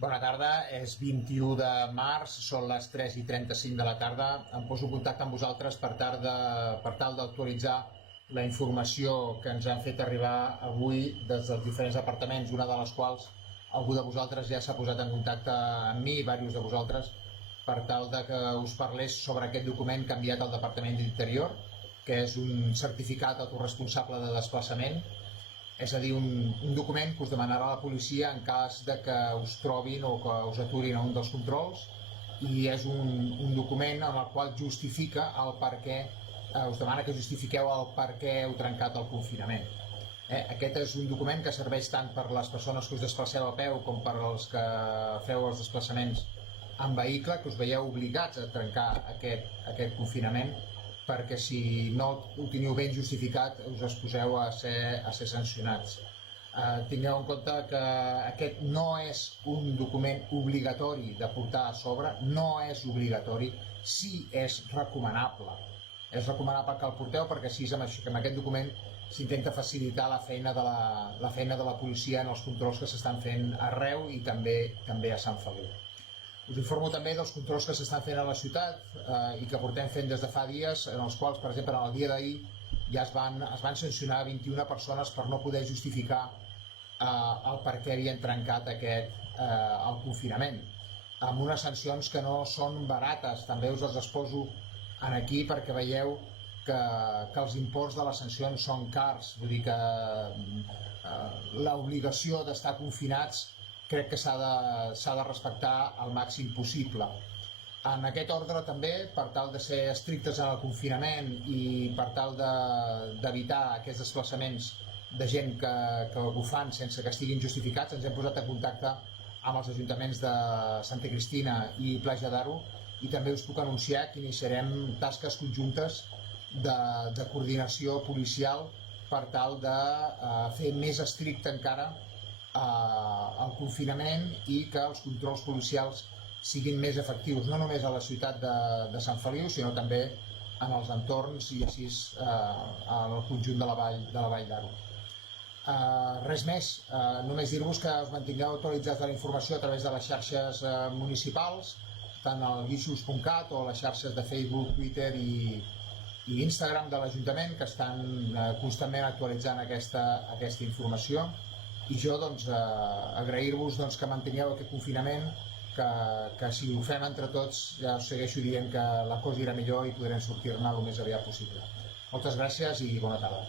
Bona tarda, és 21 de març, són les 3:35 de la tarda. Em poso en contacte amb vosaltres per tal d'actualitzar la informació que ens han fet arribar avui des dels diferents departaments, una de les quals algú de vosaltres ja s'ha posat en contacte amb mi, diversos de vosaltres, per tal de que us parlés sobre aquest document que ha enviat al Departament d'Interior, que és un certificat autoresponsable de desplaçament. És a dir, un document que us demanarà la policia en cas de que us trobin o que us aturin a un dels controls, i és un document en el qual justifica el per què, us demana que justifiqueu el per què heu trencat el confinament. Aquest és un document que serveix tant per les persones que us desplaceu a peu com per als que feu els desplaçaments en vehicle, que us veieu obligats a trencar aquest confinament, perquè si no ho teniu ben justificat us exposeu a ser sancionats. Tingueu en compte que aquest no és un document obligatori de portar a sobre, no és obligatori, sí és recomanable. És recomanable que el porteu perquè així amb aquest document s'intenta facilitar la feina de la policia en els controls que s'estan fent arreu i també a Sant Feliu. Us informo també dels controls que s'estan fent a la ciutat i que portem fent des de fa dies, en els quals, per exemple, en el dia d'ahir ja es van sancionar 21 persones per no poder justificar el per què havien trencat el confinament, amb unes sancions que no són barates. També us les exposo aquí perquè veieu que els imports de les sancions són cars, vull dir que l'obligació d'estar confinats crec que s'ha de respectar al màxim possible. En aquest ordre també, per tal de ser estrictes en el confinament i per tal d'evitar aquests desplaçaments de gent que ho fan sense que estiguin justificats, ens hem posat en contacte amb els ajuntaments de Santa Cristina i Platja d'Aro, i també us puc anunciar que iniciarem tasques conjuntes de coordinació policial per tal de fer més estricte encara el confinament i que els controls policials siguin més efectius, no només a la ciutat de Sant Feliu, sinó també en els entorns i així al conjunt de la Vall d'Aro. Res més, només dir-vos que us mantingueu actualitzats de la informació a través de les xarxes municipals, tant al guixos.cat o les xarxes de Facebook, Twitter i Instagram de l'Ajuntament, que estan constantment actualitzant aquesta informació. I jo agrair-vos que mantingueu aquest confinament, que si ho fem entre tots ja us segueixo dient que la cosa irà millor i podrem sortir-ne el més aviat possible. Moltes gràcies i bona tarda.